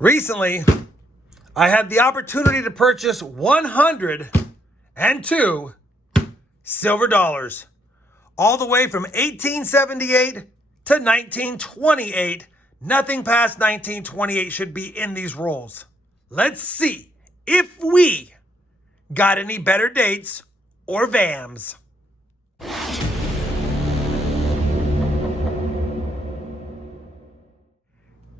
Recently, I had the opportunity to purchase 102 silver dollars, all the way from 1878 to 1928. Nothing past 1928 should be in these rolls. Let's see if we got any better dates or VAMs.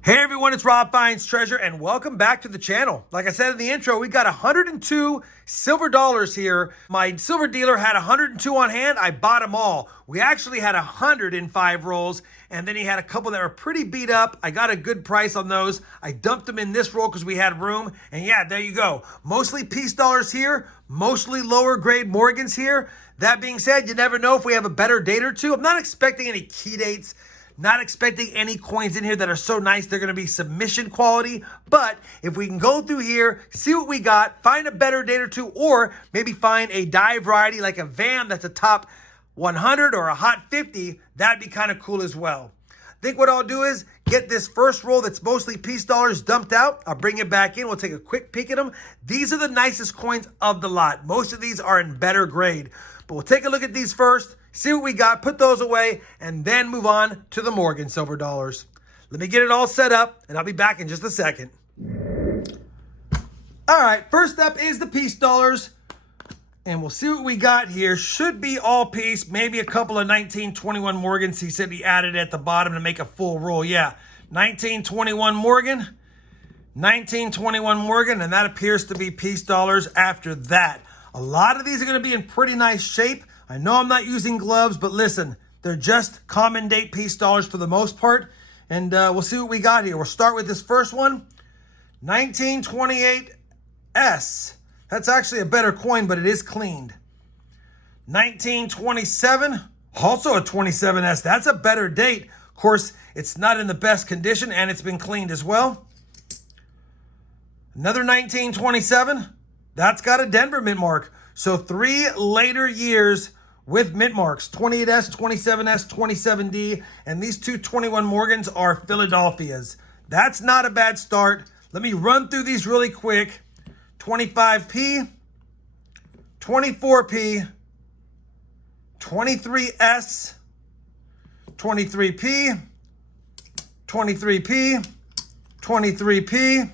Hey everyone, it's RobFindsTreasure and welcome back to the channel. Like I said in the intro, we got 102 silver dollars here. My silver dealer had 102 on hand. I bought them all. We actually had 105 rolls, and then he had a couple that were pretty beat up. I got a good price on those. I dumped them in this roll because we had room, and yeah, there you go. Mostly piece dollars here, mostly lower grade Morgans here. That being said, you never know if we have a better date or two. I'm not expecting any key dates. Not expecting any coins in here that are so nice they're going to be submission quality. But if we can go through here, see what we got, find a better date or two, or maybe find a die variety like a VAM that's a top 100 or a hot 50, that'd be kind of cool as well. I think what I'll do is get this first roll that's mostly piece dollars dumped out. I'll bring it back in. We'll take a quick peek at them. These are the nicest coins of the lot. Most of these are in better grade. But we'll take a look at these first, see what we got, put those away, and then move on to the Morgan silver dollars. Let me get it all set up, and I'll be back in just a second. All right, first up is the piece dollars, and we'll see what we got here. Should be all piece, maybe a couple of 1921 Morgans. He said he added at the bottom to make a full roll. Yeah, 1921 Morgan, 1921 Morgan, and that appears to be piece dollars after that. A lot of these are going to be in pretty nice shape. I know I'm not using gloves, but listen, they're just common date piece dollars for the most part. And we'll see what we got here. We'll start with this first one, 1928 S. That's actually a better coin, but it is cleaned. 1927, also a 27S. That's a better date. Of course, it's not in the best condition, and it's been cleaned as well. Another 1927. That's got a Denver mint mark. So 3 later years with mint marks, 28S, 27S, 27D, and these two 21 Morgans are Philadelphia's. That's not a bad start. Let me run through these really quick. 25P, 24P, 23S, 23P, 23P, 23P,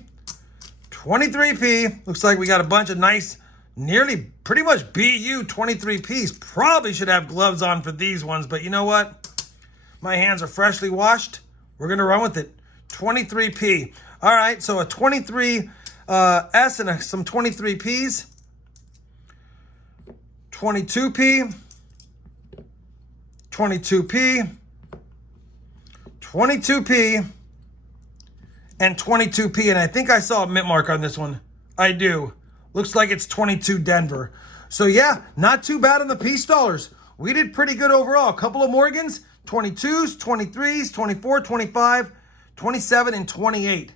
23P. Looks like we got a bunch of nice, nearly pretty much BU 23Ps. Probably should have gloves on for these ones, but you know what? My hands are freshly washed. We're going to run with it. 23P. All right, so a 23 S and some 23Ps. 22P. 22P. 22P. And 22P, and I think I saw a mint mark on this one. I do. Looks like it's 22 Denver. So yeah, not too bad on the piece dollars. We did pretty good overall. A couple of Morgans, 22s, 23s, 24, 25, 27, and 28.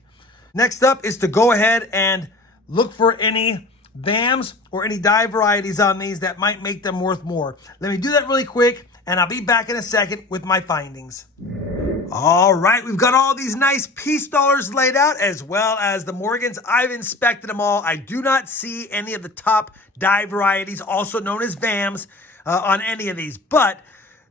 Next up is to go ahead and look for any VAMs or any die varieties on these that might make them worth more. Let me do that really quick, and I'll be back in a second with my findings. All right, we've got all these nice piece dollars laid out, as well as the Morgans. I've inspected them all. I do not see any of the top die varieties, also known as VAMs, on any of these. But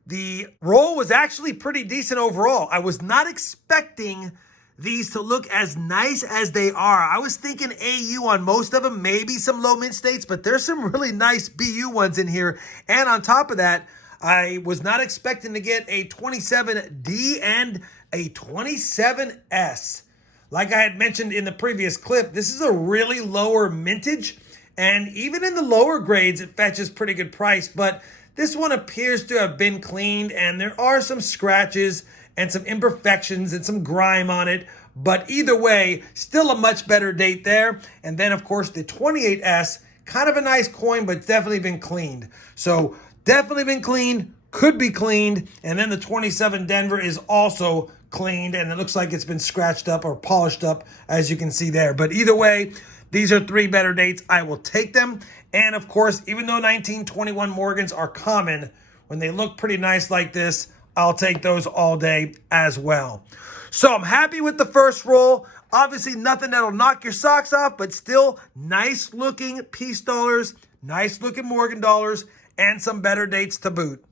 the roll was actually pretty decent overall. I was not expecting these to look as nice as they are. I was thinking AU on most of them, maybe some low mint states, but there's some really nice BU ones in here. And on top of that, I was not expecting to get a 27D and a 27S. Like I had mentioned in the previous clip, this is a really lower mintage, and even in the lower grades, it fetches pretty good price, but this one appears to have been cleaned, and there are some scratches and some imperfections and some grime on it, but either way, still a much better date there. And then, of course, the 28S, kind of a nice coin, but definitely been cleaned. So definitely been cleaned, could be cleaned. And then the 27 Denver is also cleaned, and it looks like it's been scratched up or polished up, as you can see there. But either way, these are 3 better dates. I will take them. And of course, even though 1921 Morgans are common, when they look pretty nice like this, I'll take those all day as well. So I'm happy with the first roll. Obviously nothing that'll knock your socks off, but still nice looking piece dollars, nice looking Morgan dollars, and some better dates to boot.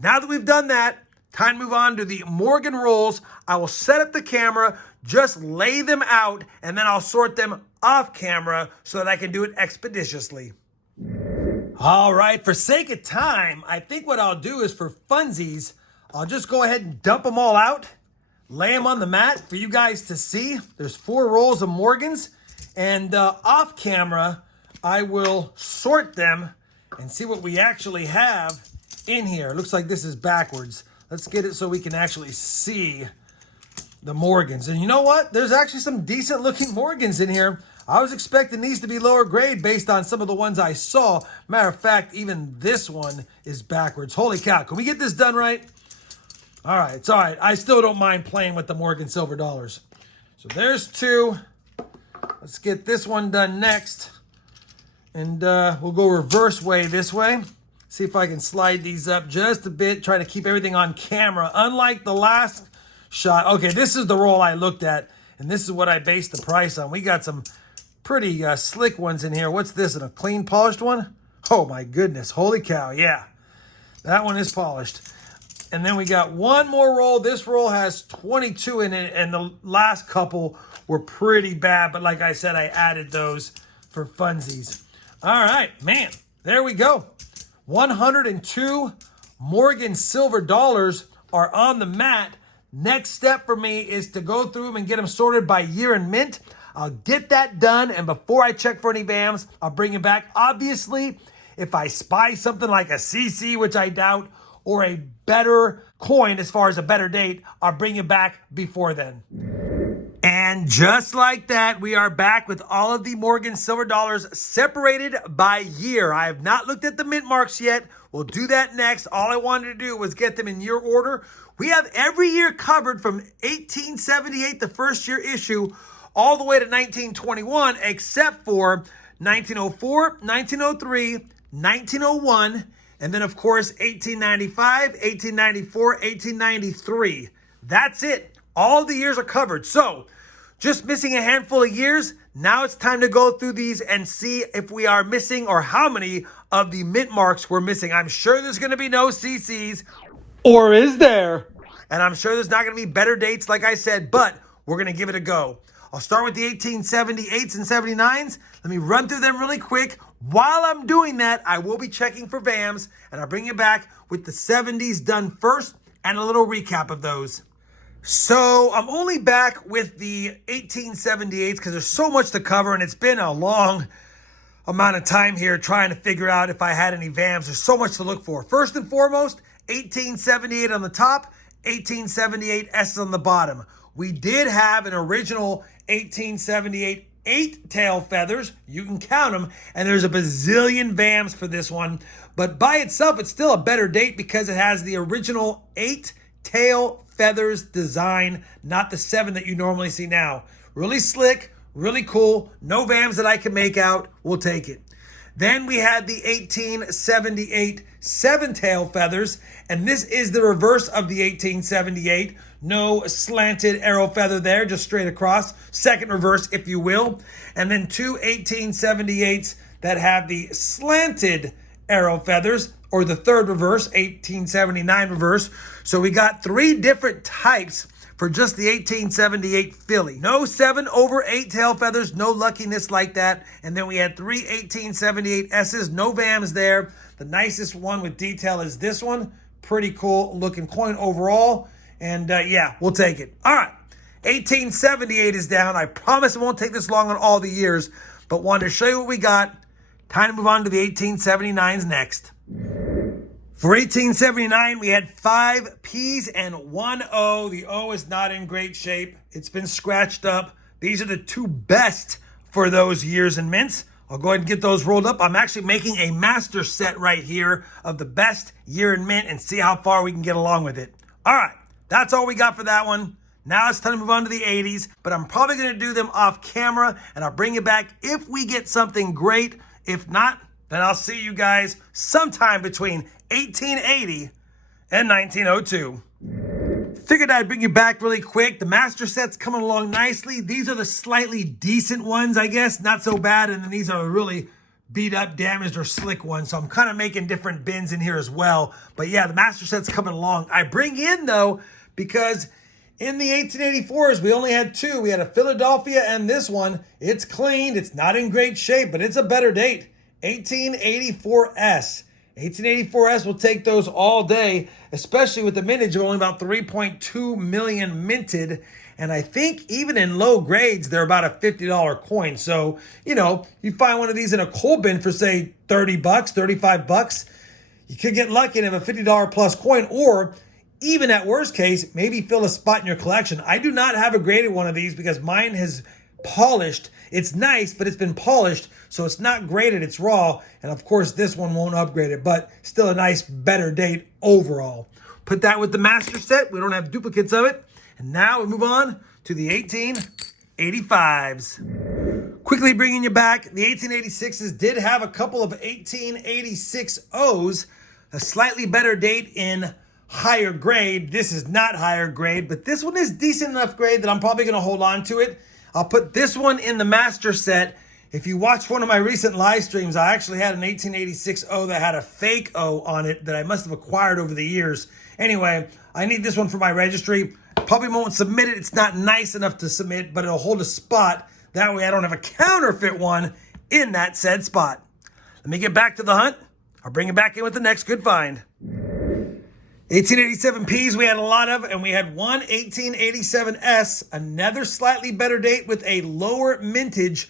Now that we've done that, time to move on to the Morgan rolls. I will set up the camera, just lay them out, and then I'll sort them off camera so that I can do it expeditiously. All right, for sake of time, I think what I'll do is for funsies, I'll just go ahead and dump them all out, lay them on the mat for you guys to see. There's 4 rolls of Morgans, and off camera, I will sort them and see what we actually have in here. It looks like this is backwards. Let's get it so we can actually see the Morgans. And you know what? There's actually some decent looking Morgans in here. I was expecting these to be lower grade based on some of the ones I saw. Matter of fact, even this one is backwards. Holy cow. Can we get this done right? All right. It's all right. I still don't mind playing with the Morgan silver dollars. So there's 2. Let's get this one done next. And we'll go reverse way this way. See if I can slide these up just a bit, trying to keep everything on camera. Unlike the last shot. Okay, this is the roll I looked at, and this is what I based the price on. We got some pretty slick ones in here. What's this, a clean polished one? Oh my goodness, holy cow, yeah. That one is polished. And then we got one more roll. This roll has 22 in it, and the last couple were pretty bad, but like I said, I added those for funsies. All right, man, there we go. 102 Morgan silver dollars are on the mat. Next step for me is to go through them and get them sorted by year and mint. I'll get that done, and before I check for any VAMs, I'll bring it back. Obviously, if I spy something like a CC, which I doubt, or a better coin as far as a better date, I'll bring it back before then. And just like that, we are back with all of the Morgan silver dollars separated by year. I have not looked at the mint marks yet. We'll do that next. All I wanted to do was get them in year order. We have every year covered from 1878, the first year issue, all the way to 1921, except for 1904, 1903, 1901, and then, of course, 1895, 1894, 1893. That's it. All the years are covered. So, just missing a handful of years. Now it's time to go through these and see if we are missing or how many of the mint marks we're missing. I'm sure there's going to be no CCs. Or is there? And I'm sure there's not going to be better dates, like I said, but we're going to give it a go. I'll start with the 1878s and 79s. Let me run through them really quick. While I'm doing that, I will be checking for VAMs, and I'll bring you back with the 70s done first and a little recap of those. So I'm only back with the 1878s because there's so much to cover, and it's been a long amount of time here trying to figure out if I had any VAMs. There's so much to look for. First and foremost, 1878 on the top, 1878 S on the bottom. We did have an original 1878 8-tail feathers. You can count them, and there's a bazillion VAMs for this one. But by itself, it's still a better date because it has the original 8-tail feathers design, not the 7 that you normally see now. Really slick, really cool. No VAMs that I can make out. We'll take it. Then we had the 1878 7-tail feathers, and this is the reverse of the 1878. No slanted arrow feather there, just straight across. Second reverse, if you will. And then 2 1878s that have the slanted arrow feathers, or the third reverse, 1879 reverse. So we got 3 different types for just the 1878 filly. No 7 over 8 tail feathers, no luckiness like that. And then we had 3 1878 S's, no VAMs there. The nicest one with detail is this one. Pretty cool looking coin overall. And yeah, we'll take it. All right, 1878 is down. I promise it won't take this long on all the years, but wanted to show you what we got. Time to move on to the 1879s next. For 1879, we had 5 P's and 1 O. The O is not in great shape. It's been scratched up. These are the 2 best for those years in mints. I'll go ahead and get those rolled up. I'm actually making a master set right here of the best year in mint and see how far we can get along with it. All right, that's all we got for that one. Now it's time to move on to the 80s, but I'm probably going to do them off camera, and I'll bring you back if we get something great. If not, then I'll see you guys sometime between 1880 and 1902. Figured I'd bring you back really quick. The master set's coming along nicely. These are the slightly decent ones, I guess. Not so bad. And then these are really beat up, damaged, or slick ones. So I'm kind of making different bins in here as well. But yeah, the master set's coming along. I bring in, though, because in the 1884s, we only had two. We had a Philadelphia and this one. It's cleaned. It's not in great shape, but it's a better date. 1884S. 1884S will take those all day, especially with the mintage of only about 3.2 million minted. And I think even in low grades, they're about a $50 coin. So, you know, you find one of these in a coal bin for, say, 30 bucks, 35 bucks. You could get lucky and have a $50 plus coin, or even at worst case, maybe fill a spot in your collection. I do not have a graded one of these because mine has polished. It's nice, but it's been polished, so it's not graded, it's raw. And of course, this one won't upgrade it, but still a nice, better date overall. Put that with the master set. We don't have duplicates of it. And now we move on to the 1885s. Quickly bringing you back, the 1886s did have a couple of 1886 O's, a slightly better date in higher grade. This is not higher grade, but this one is decent enough grade that I'm probably going to hold on to it. I'll put this one in the master set. If you watched one of my recent live streams, I actually had an 1886 O that had a fake O on it that I must have acquired over the years. Anyway, I need this one for my registry. Probably won't submit it. It's not nice enough to submit, but it'll hold a spot. That way I don't have a counterfeit one in that said spot. Let me get back to the hunt. I'll bring it back in with the next good find. 1887 Ps we had a lot of, and we had one 1887S, another slightly better date with a lower mintage,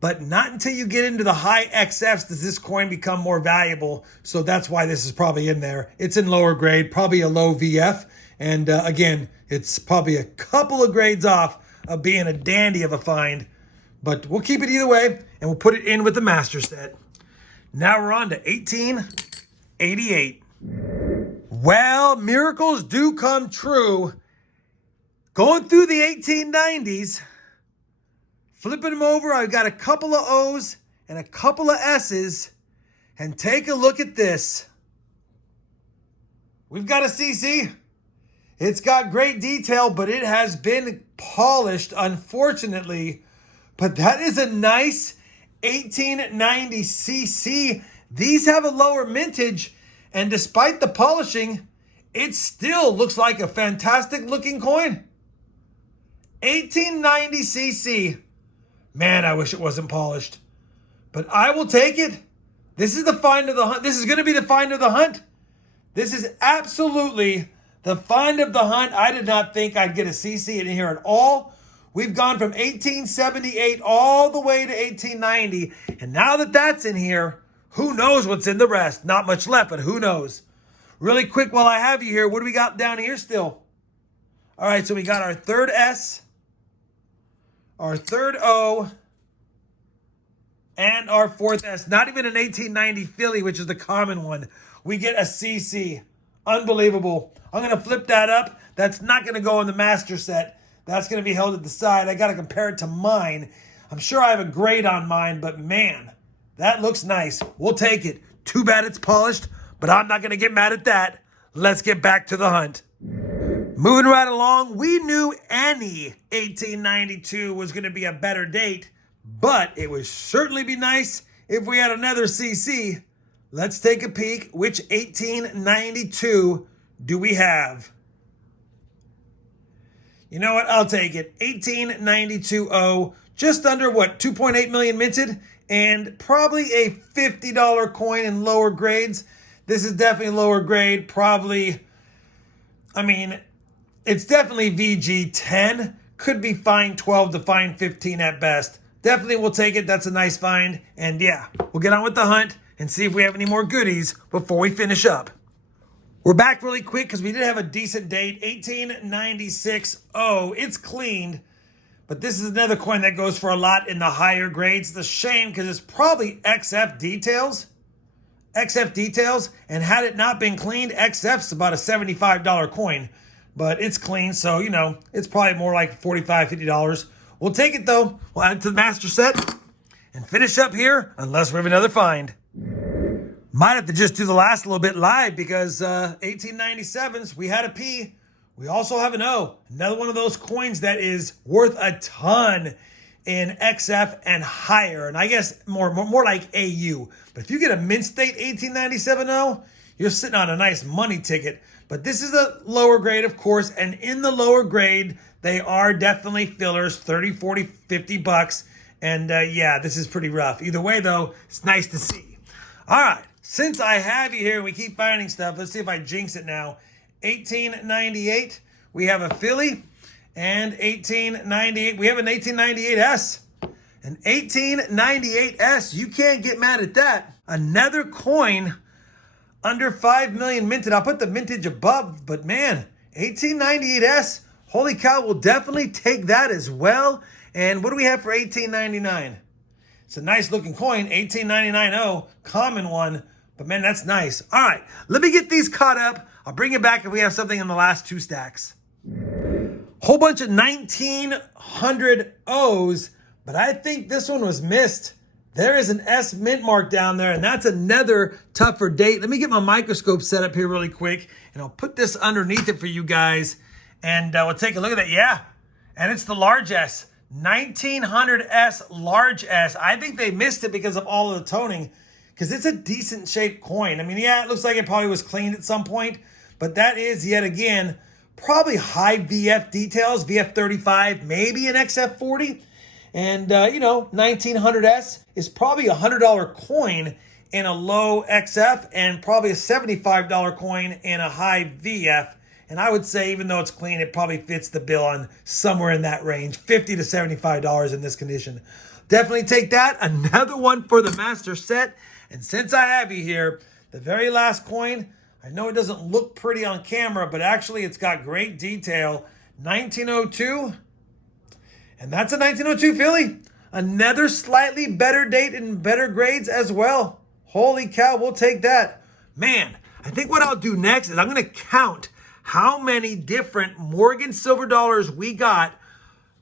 but not until you get into the high XFs does this coin become more valuable. So that's why this is probably in there. It's in lower grade, probably a low VF. And again, it's probably a couple of grades off of being a dandy of a find, but we'll keep it either way, and we'll put it in with the master set. Now we're on to 1888. Well, miracles do come true. Going through the 1890s, flipping them over, I've got a couple of O's and a couple of S's. And take a look at this. We've got a CC. It's got great detail, but it has been polished, unfortunately. But that is a nice 1890 CC. These have a lower mintage, and despite the polishing, it still looks like a fantastic looking coin. 1890 CC. Man, I wish it wasn't polished. But I will take it. This is the find of the hunt. This is going to be the find of the hunt. This is absolutely the find of the hunt. I did not think I'd get a CC in here at all. We've gone from 1878 all the way to 1890. And now that that's in here, who knows what's in the rest? Not much left, but who knows? Really quick while I have you here, what do we got down here still? All right, so we got our third S, our third O, and our fourth S. Not even an 1890 Philly, which is the common one. We get a CC. Unbelievable. I'm going to flip that up. That's not going to go in the master set. That's going to be held at the side. I got to compare it to mine. I'm sure I have a grade on mine, but man, that looks nice. We'll take it. Too bad it's polished, but I'm not going to get mad at that. Let's get back to the hunt. Moving right along, we knew any 1892 was going to be a better date, but it would certainly be nice if we had another CC. Let's take a peek. Which 1892 do we have? You know what? I'll take it. 1892-0, just under what, 2.8 million minted? And probably a $50 coin in lower grades. This is definitely lower grade. Probably, I mean, it's definitely VG10. Could be fine 12 to fine 15 at best. Definitely we'll take it. That's a nice find. And yeah, we'll get on with the hunt and see if we have any more goodies before we finish up. We're back really quick because we did have a decent date. 1896. Oh, it's cleaned. But this is another coin that goes for a lot in the higher grades. It's a shame because it's probably XF details. XF details. And had it not been cleaned, XF's about a $75 coin. But it's clean, so, you know, it's probably more like $45, $50. We'll take it, though. We'll add it to the master set and finish up here unless we have another find. Might have to just do the last little bit live because 1897s, we had a P. We also have an O, another one of those coins that is worth a ton in XF and higher, and I guess more like AU. But if you get a mint state 1897 O, you're sitting on a nice money ticket. But this is a lower grade, of course, and in the lower grade, they are definitely fillers, 30, 40, 50 bucks. And yeah, this is pretty rough. Either way, though, it's nice to see. All right, since I have you here and we keep finding stuff, let's see if I jinx it now. 1898, we have a Philly. And 1898, we have an 1898S. An 1898S, you can't get mad at that. Another coin under 5 million minted. I'll put the mintage above, but man, 1898S, holy cow, we'll definitely take that as well. And what do we have for 1899? It's a nice looking coin, 1899-0, common one, but man, that's nice. All right, let me get these caught up. I'll bring it back if we have something in the last two stacks. Whole bunch of 1900 O's, but I think this one was missed. There is an S mint mark down there, and that's another tougher date. Let me get my microscope set up here really quick, and I'll put this underneath it for you guys, and we'll take a look at that. Yeah, and it's the large S, 1900S large S. I think they missed it because of all of the toning, because it's a decent shaped coin. I mean, yeah, it looks like it probably was cleaned at some point, but that is, yet again, probably high VF details, VF35, maybe an XF40. And, 1900S is probably a $100 coin in a low XF and probably a $75 coin in a high VF. And I would say, even though it's clean, it probably fits the bill on somewhere in that range, $50 to $75 in this condition. Definitely take that. Another one for the master set. And since I have you here, the very last coin, I know it doesn't look pretty on camera, but actually it's got great detail. 1902, and that's a 1902 Philly. Another slightly better date and better grades as well. Holy cow, we'll take that. Man, I think what I'll do next is I'm going to count how many different Morgan silver dollars we got,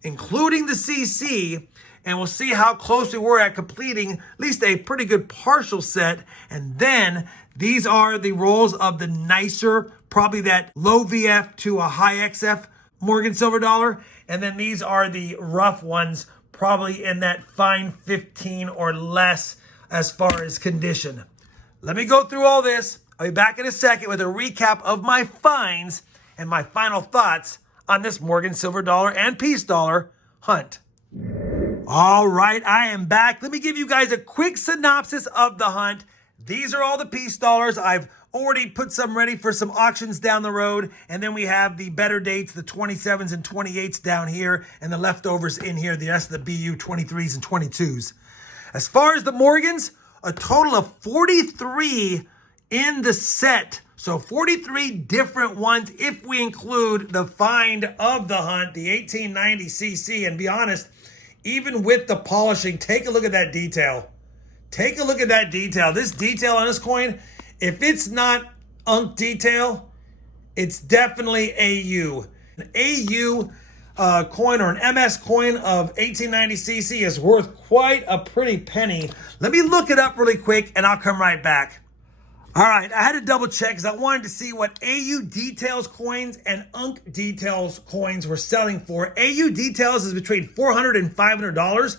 including the CC, and we'll see how close we were at completing at least a pretty good partial set. And then these are the rolls of the nicer, probably that low VF to a high XF Morgan silver dollar. And then these are the rough ones, probably in that fine 15 or less as far as condition. Let me go through all this. I'll be back in a second with a recap of my finds and my final thoughts on this Morgan silver dollar and peace dollar hunt. All right, I am back. Let me give you guys a quick synopsis of the hunt. These are all the peace dollars. I've already put some ready for some auctions down the road. And then we have the better dates, the 27s and 28s down here, and the leftovers in here, the rest of the BU 23s and 22s. As far as the Morgans, a total of 43 in the set. So 43 different ones if we include the find of the hunt, the 1890 CC. And be honest, even with the polishing, take a look at that detail. Take a look at that detail. This detail on this coin, if it's not unk detail, it's definitely AU. An AU coin or an MS coin of 1890 CC is worth quite a pretty penny. Let me look it up really quick and I'll come right back. All right, I had to double check because I wanted to see what AU details coins and unk details coins were selling for. AU details is between $400 and $500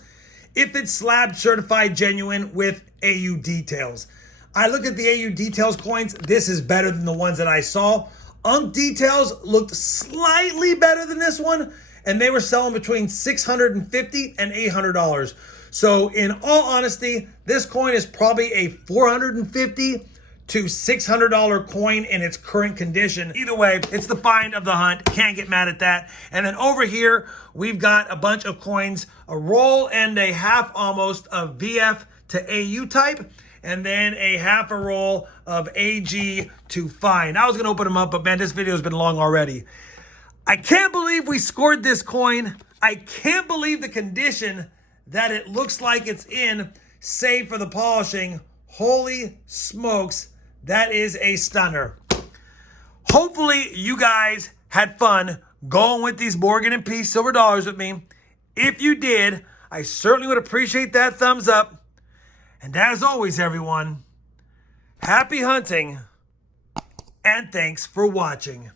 if it's slab certified genuine with AU details. I looked at the AU details coins. This is better than the ones that I saw. Unk details looked slightly better than this one, and they were selling between $650 and $800. So in all honesty, this coin is probably a $450 to $600 coin in its current condition. Either way, it's the find of the hunt. Can't get mad at that. And then over here, we've got a bunch of coins, a roll and a half almost of VF to AU type, and then a half a roll of AG to find. I was gonna open them up, but man, this video has been long already. I can't believe we scored this coin. I can't believe the condition that it looks like it's in, save for the polishing. Holy smokes. That is a stunner. Hopefully you guys had fun going with these Morgan and Peace silver dollars with me. If you did, I certainly would appreciate that thumbs up. And as always, everyone, happy hunting and thanks for watching.